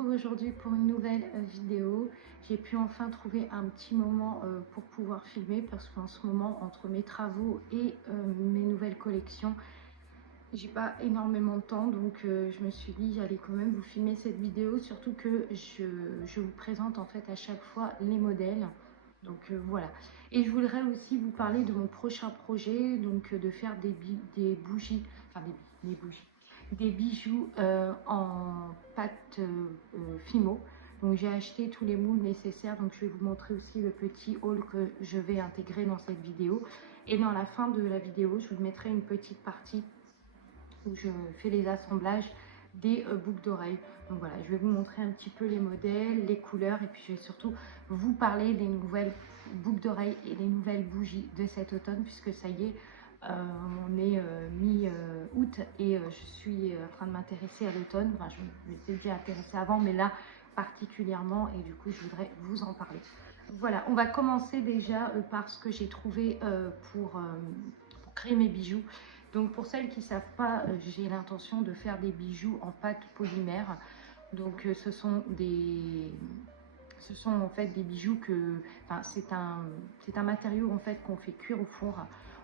retrouve aujourd'hui pour une nouvelle vidéo. J'ai pu enfin trouver un petit moment pour pouvoir filmer parce qu'en ce moment, entre mes travaux et mes nouvelles collections, j'ai pas énormément de temps, donc je me suis dit j'allais quand même vous filmer cette vidéo, surtout que je vous présente en fait à chaque fois les modèles. Donc voilà. Et je voudrais aussi vous parler de mon prochain projet, donc de faire des bougies, enfin des bougies, des bijoux en pâte Fimo. Donc j'ai acheté tous les moules nécessaires, donc je vais vous montrer aussi le petit haul que je vais intégrer dans cette vidéo. Et dans la fin de la vidéo, je vous mettrai une petite partie où je fais les assemblages des boucles d'oreilles. Donc voilà, je vais vous montrer un petit peu les modèles, les couleurs, et puis je vais surtout vous parler des nouvelles boucles d'oreilles et des nouvelles bougies de cet automne, puisque ça y est, on est mi-août et je suis en train de m'intéresser à l'automne. Enfin, je m'étais déjà intéressée avant, mais là particulièrement, et du coup je voudrais vous en parler. Voilà, on va commencer déjà par ce que j'ai trouvé pour créer mes bijoux. Donc pour celles qui ne savent pas, j'ai l'intention de faire des bijoux en pâte polymère. Donc ce sont en fait des bijoux que, enfin, c'est un matériau en fait qu'on fait cuire au four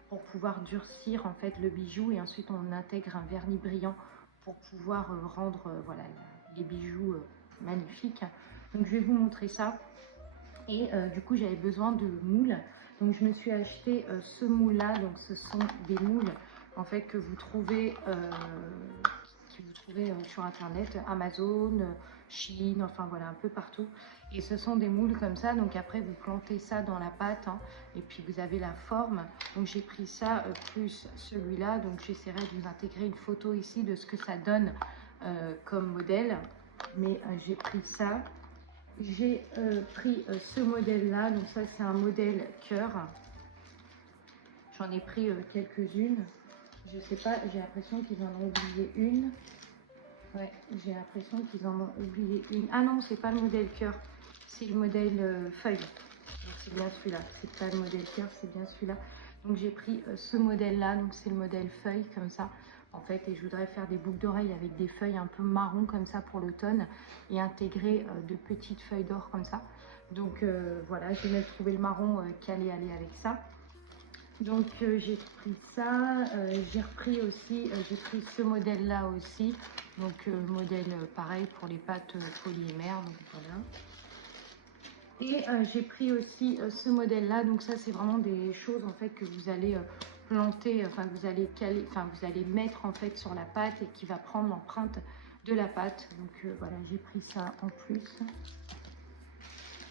pour pouvoir durcir en fait le bijou, et ensuite on intègre un vernis brillant pour pouvoir rendre voilà, les bijoux magnifiques. Donc je vais vous montrer ça. Et du coup j'avais besoin de moules, donc je me suis acheté ce moule là. Donc ce sont des moules en fait que vous trouvez sur internet, Amazon, Chine, enfin voilà, un peu partout. Et ce sont des moules comme ça, donc après vous plantez ça dans la pâte, hein, et puis vous avez la forme. Donc j'ai pris ça plus celui-là, donc j'essaierai de vous intégrer une photo ici de ce que ça donne comme modèle. Mais j'ai pris ça. J'ai pris ce modèle là, donc ça c'est un modèle cœur. J'en ai pris quelques-unes. Je sais pas, j'ai l'impression qu'ils en ont oublié une. Ouais, j'ai l'impression qu'ils en ont oublié une. Ah non, c'est pas le modèle cœur, c'est le modèle feuille. C'est bien celui-là, c'est pas le modèle cœur, c'est bien celui-là. Donc j'ai pris ce modèle là, donc c'est le modèle feuille comme ça en fait, et je voudrais faire des boucles d'oreilles avec des feuilles un peu marron comme ça pour l'automne, et intégrer de petites feuilles d'or comme ça. Donc voilà, j'ai même trouvé le marron qui allait aller avec ça. Donc j'ai pris ça, j'ai repris aussi, j'ai pris ce modèle là aussi, donc modèle pareil pour les pâtes polymères, donc voilà. Et j'ai pris aussi ce modèle là, donc ça c'est vraiment des choses en fait que vous allez planter, enfin que vous allez caler, enfin vous allez mettre en fait sur la pâte et qui va prendre l'empreinte de la pâte. Donc voilà, j'ai pris ça en plus.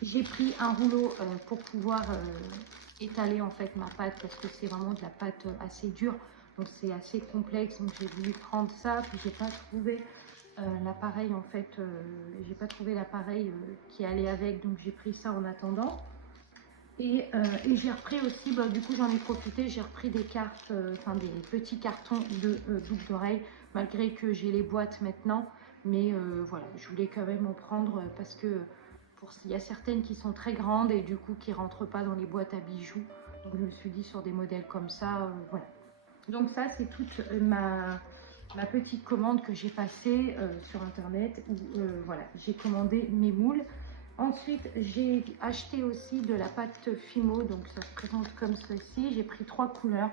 J'ai pris un rouleau pour pouvoir étaler en fait ma pâte, parce que c'est vraiment de la pâte assez dure, donc c'est assez complexe. Donc j'ai voulu prendre ça, puis j'ai pas trouvé l'appareil en fait, j'ai pas trouvé l'appareil qui allait avec, donc j'ai pris ça en attendant. Et j'ai repris aussi, bah, du coup j'en ai profité, j'ai repris des cartes, enfin des petits cartons de boucles d'oreilles, malgré que j'ai les boîtes maintenant. Mais voilà, je voulais quand même en prendre parce que il y a certaines qui sont très grandes et du coup qui rentrent pas dans les boîtes à bijoux. Donc je me suis dit, sur des modèles comme ça, voilà. Donc ça c'est toute ma petite commande que j'ai passée sur internet, où voilà, j'ai commandé mes moules. Ensuite j'ai acheté aussi de la pâte Fimo, donc ça se présente comme ceci. J'ai pris 3 couleurs,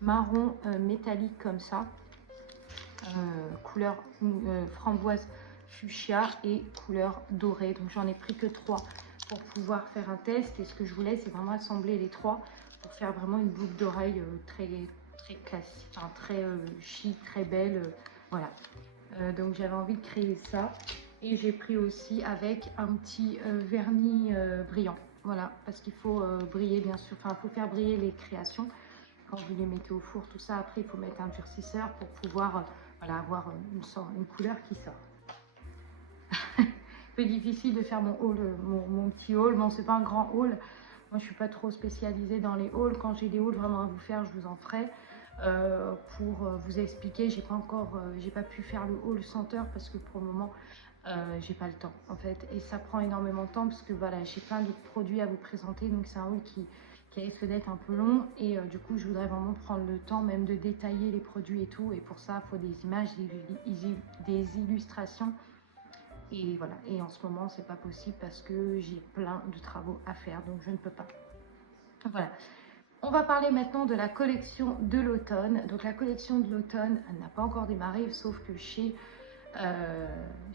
marron métallique comme ça, couleur framboise fuchsia et couleur dorée. Donc j'en ai pris que 3 pour pouvoir faire un test, et ce que je voulais c'est vraiment assembler les 3 pour faire vraiment une boucle d'oreille très classique, enfin très chic, très belle, voilà. Donc j'avais envie de créer ça, et j'ai pris aussi avec un petit vernis brillant, voilà, parce qu'il faut briller bien sûr, enfin il faut faire briller les créations quand vous les mettez au four, tout ça. Après il faut mettre un durcisseur pour pouvoir voilà, avoir une couleur qui sort. Un peu difficile de faire mon haul, mon petit haul. Bon, c'est pas un grand haul. Moi, je suis pas trop spécialisée dans les hauls. Quand j'ai des hauls vraiment à vous faire, je vous en ferai. Pour vous expliquer, j'ai pas pu faire le haul senteur parce que pour le moment, j'ai pas le temps en fait. Et ça prend énormément de temps parce que voilà, j'ai plein d'autres produits à vous présenter. Donc c'est un haul qui risque d'être un peu long, et du coup je voudrais vraiment prendre le temps même de détailler les produits et tout, et pour ça il faut des images, des illustrations. Et voilà, et en ce moment c'est pas possible parce que j'ai plein de travaux à faire, donc je ne peux pas. Voilà. On va parler maintenant de la collection de l'automne. Donc la collection de l'automne n'a pas encore démarré, sauf que chez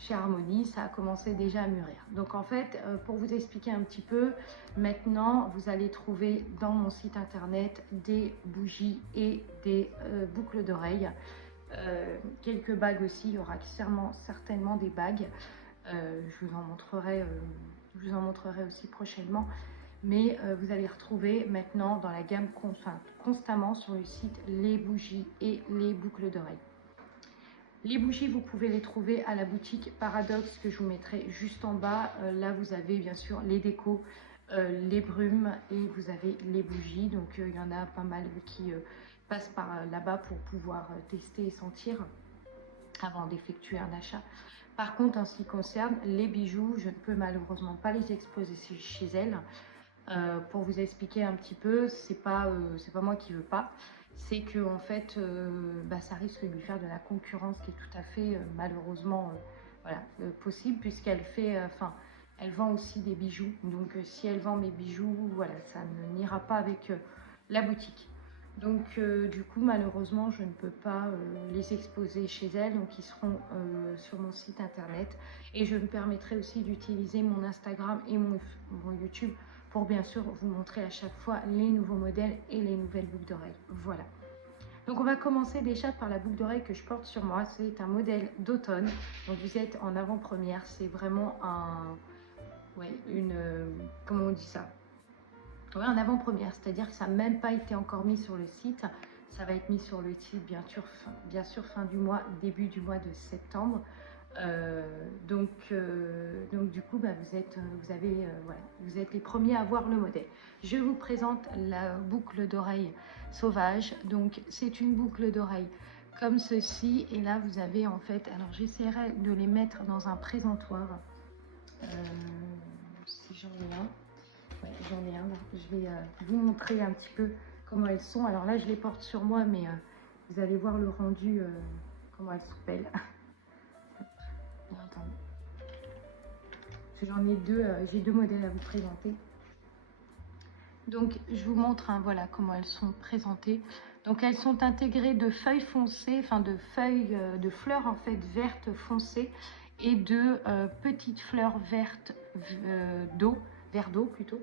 Harmonie, ça a commencé déjà à mûrir. Donc en fait, pour vous expliquer un petit peu, maintenant vous allez trouver dans mon site internet des bougies et des boucles d'oreilles. Quelques bagues aussi, il y aura certainement des bagues. Je vous en montrerai aussi prochainement. Mais vous allez retrouver maintenant dans la gamme constamment sur le site les bougies et les boucles d'oreilles. Les bougies, vous pouvez les trouver à la boutique Paradoxe que je vous mettrai juste en bas. Là, vous avez bien sûr les décos, les brumes et vous avez les bougies. Donc, il y en a pas mal qui passent par là-bas pour pouvoir tester et sentir avant d'effectuer un achat. Par contre, en ce qui concerne les bijoux, je ne peux malheureusement pas les exposer chez elles. Pour vous expliquer un petit peu, c'est pas moi qui veux pas, c'est que en fait ça risque de lui faire de la concurrence qui est tout à fait malheureusement possible, puisqu'elle fait elle vend aussi des bijoux, donc si elle vend mes bijoux, voilà, ça n'ira pas avec la boutique. Donc du coup malheureusement je ne peux pas les exposer chez elle, donc ils seront sur mon site internet, et je me permettrai aussi d'utiliser mon Instagram et mon YouTube pour bien sûr vous montrer à chaque fois les nouveaux modèles et les nouvelles boucles d'oreilles. Voilà. Donc on va commencer déjà par la boucle d'oreille que je porte sur moi. C'est un modèle d'automne. Donc vous êtes en avant-première. C'est vraiment comment on dit ça? Ouais, en avant-première. C'est-à-dire que ça n'a même pas été encore mis sur le site. Ça va être mis sur le site bien sûr fin du mois, début du mois de septembre. Donc du coup vous êtes les premiers à voir le modèle. Je vous présente la boucle d'oreille sauvage. Donc c'est une boucle d'oreille comme ceci, et là vous avez en fait, alors j'essaierai de les mettre dans un présentoir si j'en ai un. Ouais, j'en ai un là. Je vais vous montrer un petit peu comment elles sont. Alors là je les porte sur moi, mais vous allez voir le rendu, comment elles sont belles. J'en ai deux, j'ai deux modèles à vous présenter. Donc je vous montre voilà comment elles sont présentées. Donc elles sont intégrées de feuilles foncées, de fleurs en fait vertes foncées, et de petites fleurs vertes vert d'eau plutôt,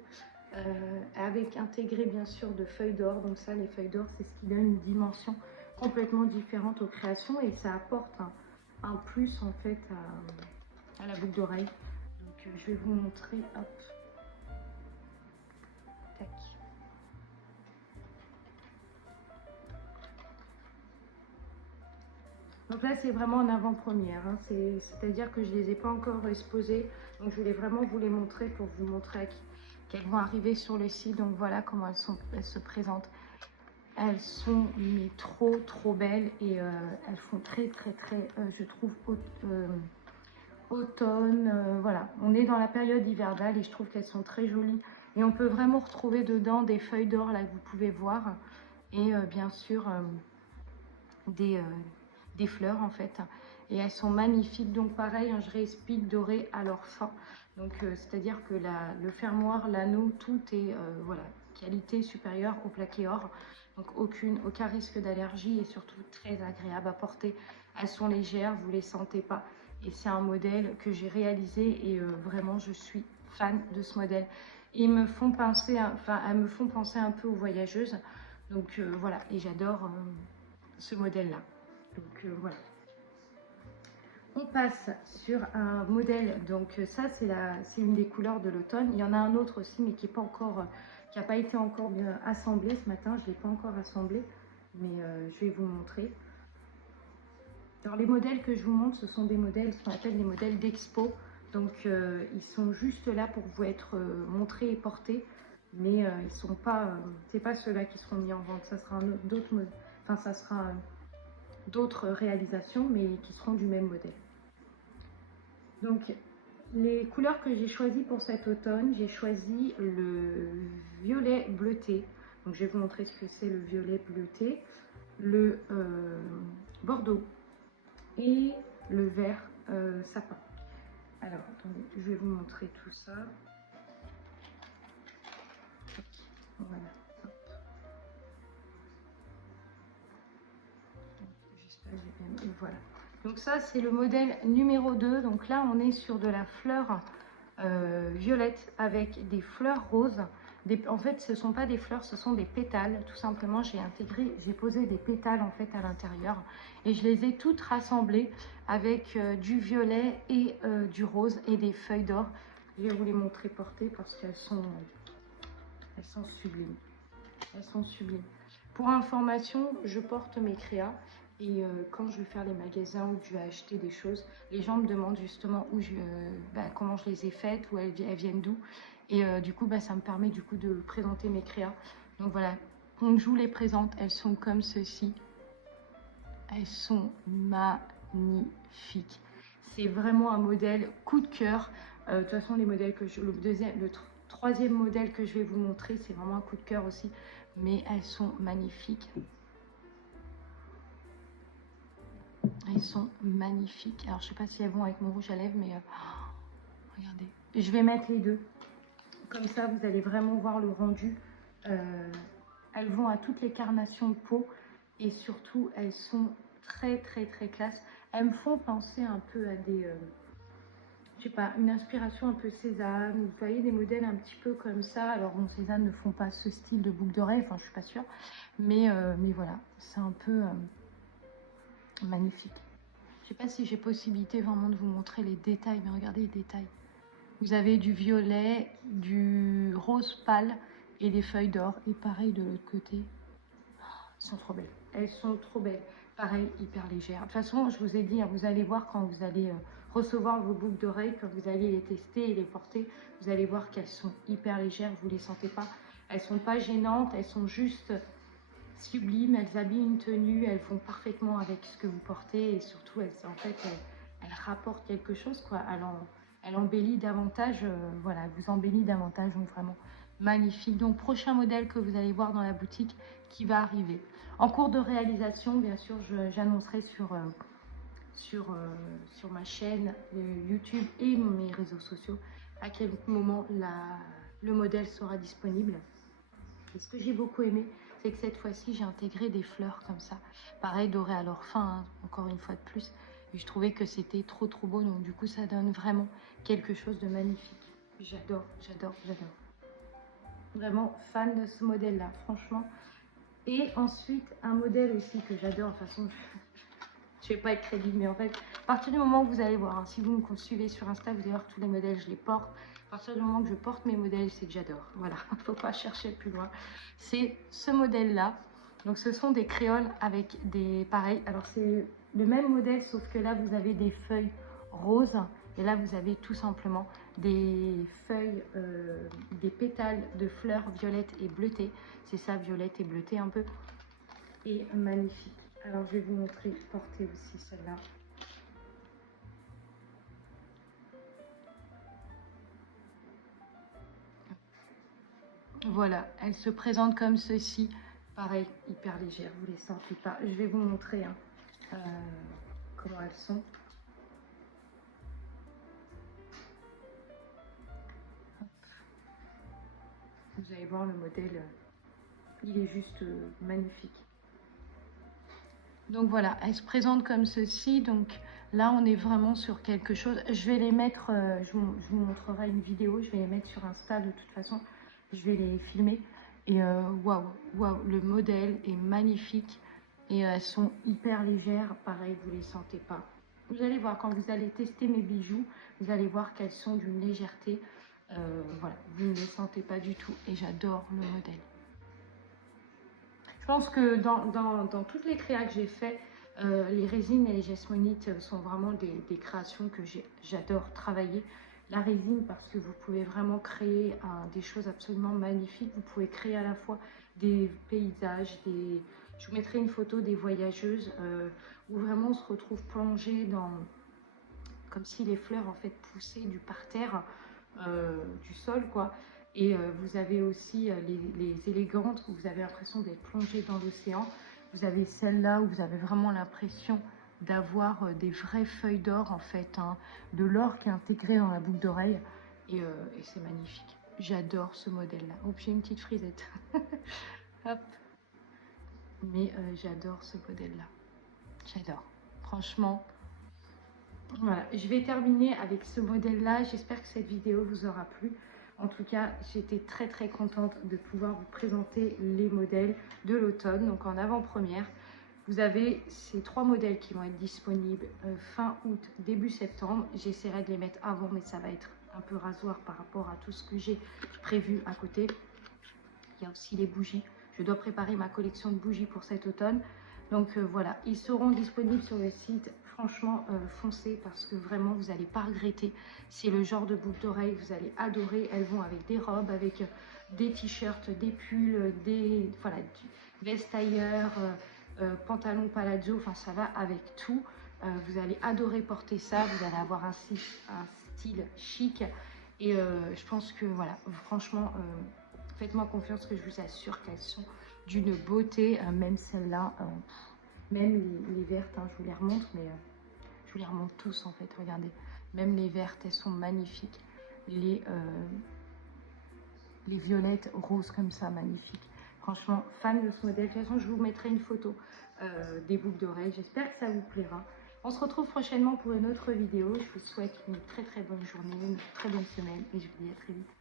avec intégré bien sûr de feuilles d'or. Donc ça, les feuilles d'or, c'est ce qui donne une dimension complètement différente aux créations, et ça apporte un plus en fait à la boucle d'oreille. Donc je vais vous montrer, hop, tac. Donc là c'est vraiment en avant-première, hein. C'est-à-dire que je ne les ai pas encore exposées, donc je voulais vraiment vous les montrer pour vous montrer qu'elles vont arriver sur le site. Donc voilà comment elles se présentent. Elles sont mais trop belles, et elles font très je trouve automne. Voilà, on est dans la période hivernale et je trouve qu'elles sont très jolies, et on peut vraiment retrouver dedans des feuilles d'or là que vous pouvez voir, et bien sûr des fleurs en fait, et elles sont magnifiques. Donc pareil, je réexplique, doré à leur fin. Donc c'est à dire que le fermoir, l'anneau, tout est voilà, qualité supérieure au plaqué or. Donc aucun risque d'allergie, et surtout très agréable à porter. Elles sont légères, vous les sentez pas, et c'est un modèle que j'ai réalisé, et vraiment je suis fan de ce modèle. Ils me font penser, elles me font penser un peu aux voyageuses. Donc voilà, et j'adore ce modèle là. Donc voilà. On passe sur un modèle, donc ça c'est une des couleurs de l'automne. Il y en a un autre aussi, mais qui n'a pas été encore bien assemblé ce matin. Je ne l'ai pas encore assemblé, mais je vais vous montrer. Alors les modèles que je vous montre, ce sont des modèles, ce qu'on appelle des modèles d'expo. Donc ils sont juste là pour vous être montrés et portés, mais ils sont pas, c'est pas ceux-là qui seront mis en vente. Ça sera d'autres réalisations, mais qui seront du même modèle. Donc les couleurs que j'ai choisies pour cet automne, j'ai choisi le violet bleuté. Donc je vais vous montrer ce que c'est le violet bleuté, le bordeaux et le vert sapin. Alors, attendez, je vais vous montrer tout ça. Voilà. J'espère que j'ai bien... Et voilà. Donc ça, c'est le modèle numéro 2. Donc là, on est sur de la fleur violette avec des fleurs roses. En fait, ce ne sont pas des fleurs, ce sont des pétales. Tout simplement, j'ai posé des pétales en fait à l'intérieur. Et je les ai toutes rassemblées avec du violet et du rose et des feuilles d'or. Je vais vous les montrer portées parce qu'elles sont sublimes. Elles sont sublimes. Pour information, je porte mes créas. Et quand je vais faire les magasins où je vais acheter des choses, les gens me demandent justement comment je les ai faites, où elles viennent d'où. Et du coup, ça me permet du coup de présenter mes créas. Donc voilà, donc je vous les présente. Elles sont comme ceci. Elles sont magnifiques. C'est vraiment un modèle coup de cœur. De toute façon, les modèles que le troisième modèle que je vais vous montrer, c'est vraiment un coup de cœur aussi. Mais elles sont magnifiques. Elles sont magnifiques. Alors, je sais pas si elles vont avec mon rouge à lèvres, mais regardez. Je vais mettre les deux. Comme ça, vous allez vraiment voir le rendu. Elles vont à toutes les carnations de peau. Et surtout, elles sont très, très, très classe. Elles me font penser un peu à des... je sais pas, une inspiration un peu Cézanne. Vous voyez, des modèles un petit peu comme ça. Alors, bon, Cézanne ne font pas ce style de boucle d'oreille. Enfin, je suis pas sûre. Mais voilà, c'est un peu... magnifique. Je sais pas si j'ai possibilité vraiment de vous montrer les détails, mais regardez les détails. Vous avez du violet, du rose pâle et des feuilles d'or. Et pareil de l'autre côté. Elles sont trop belles. Elles sont trop belles. Pareil, hyper légères. De toute façon, je vous ai dit, vous allez voir quand vous allez recevoir vos boucles d'oreilles, quand vous allez les tester et les porter, vous allez voir qu'elles sont hyper légères. Vous les sentez pas. Elles sont pas gênantes. Elles sont juste... sublimes, elles habillent une tenue, elles font parfaitement avec ce que vous portez et surtout elles rapportent quelque chose quoi. Elle embellit davantage, voilà, elle vous embellit davantage, donc vraiment magnifique. Donc prochain modèle que vous allez voir dans la boutique qui va arriver. En cours de réalisation, bien sûr, j'annoncerai sur ma chaîne YouTube et mes réseaux sociaux à quel moment le modèle sera disponible. Et ce que j'ai beaucoup aimé, c'est que cette fois-ci, j'ai intégré des fleurs comme ça. Pareil, doré à leur fin, hein, encore une fois de plus. Et je trouvais que c'était trop, trop beau. Donc, du coup, ça donne vraiment quelque chose de magnifique. J'adore, j'adore, j'adore. Vraiment fan de ce modèle-là, franchement. Et ensuite, un modèle aussi que j'adore. De toute façon, je ne vais pas être crédible, mais en fait, à partir du moment où vous allez voir, hein, si vous me suivez sur Insta, vous allez voir que tous les modèles, je les porte. À partir du moment que je porte mes modèles, c'est que j'adore. Voilà, il ne faut pas chercher plus loin. C'est ce modèle-là. Donc, ce sont des créoles avec des... Pareil, alors c'est le même modèle, sauf que là, vous avez des feuilles roses. Et là, vous avez tout simplement des feuilles, des pétales de fleurs violettes et bleutées. C'est ça, violette et bleutée un peu. Et magnifique. Alors, je vais vous montrer porter aussi celle-là. Voilà, elle se présente comme ceci. Pareil, hyper légère, vous les sentez pas. Je vais vous montrer hein, comment elles sont. Hop. Vous allez voir le modèle, il est juste magnifique. Donc voilà, elle se présente comme ceci. Donc là, on est vraiment sur quelque chose. Je vais les mettre, je vous montrerai une vidéo. Je vais les mettre sur Insta de toute façon. Je vais les filmer. Et waouh, waouh, le modèle est magnifique. Et elles sont hyper légères. Pareil, vous les sentez pas. Vous allez voir, quand vous allez tester mes bijoux, vous allez voir qu'elles sont d'une légèreté. Voilà, vous ne les sentez pas du tout. Et j'adore le modèle. Je pense que dans toutes les créas que j'ai fait, les résines et les jasmonites sont vraiment des créations que j'adore travailler. La résine parce que vous pouvez vraiment créer des choses absolument magnifiques. Vous pouvez créer à la fois des paysages, je vous mettrai une photo des voyageuses où vraiment on se retrouve plongé dans, comme si les fleurs en fait poussaient du parterre, du sol quoi. Et vous avez aussi les élégantes où vous avez l'impression d'être plongé dans l'océan. Vous avez celle-là où vous avez vraiment l'impression d'avoir des vraies feuilles d'or en fait, hein, de l'or qui est intégré dans la boucle d'oreille et c'est magnifique. J'adore ce modèle là. Oups, j'ai une petite frisette. Hop. Mais j'adore ce modèle là. J'adore. Franchement, voilà. Je vais terminer avec ce modèle là. J'espère que cette vidéo vous aura plu. En tout cas, j'étais très très contente de pouvoir vous présenter les modèles de l'automne, donc en avant-première. Vous avez ces 3 modèles qui vont être disponibles fin août, début septembre. J'essaierai de les mettre avant, mais ça va être un peu rasoir par rapport à tout ce que j'ai prévu à côté. Il y a aussi les bougies. Je dois préparer ma collection de bougies pour cet automne. Donc voilà, ils seront disponibles sur le site. Franchement, foncez parce que vraiment, vous n'allez pas regretter. C'est le genre de boucle d'oreille, vous allez adorer. Elles vont avec des robes, avec des t-shirts, des pulls, des voilà, vestes tailleur, pantalon palazzo. Enfin, ça va avec tout. Vous allez adorer porter ça. Vous allez avoir un style chic. Et je pense que voilà, franchement, faites-moi confiance que je vous assure qu'elles sont d'une beauté, même celle-là, même les vertes, hein, je vous les remontre, mais je vous les remontre tous en fait, regardez. Même les vertes, elles sont magnifiques. Les violettes roses comme ça, magnifiques. Franchement, fan de ce modèle. De toute façon, je vous mettrai une photo des boucles d'oreilles. J'espère que ça vous plaira. On se retrouve prochainement pour une autre vidéo. Je vous souhaite une très très bonne journée, une très bonne semaine et je vous dis à très vite.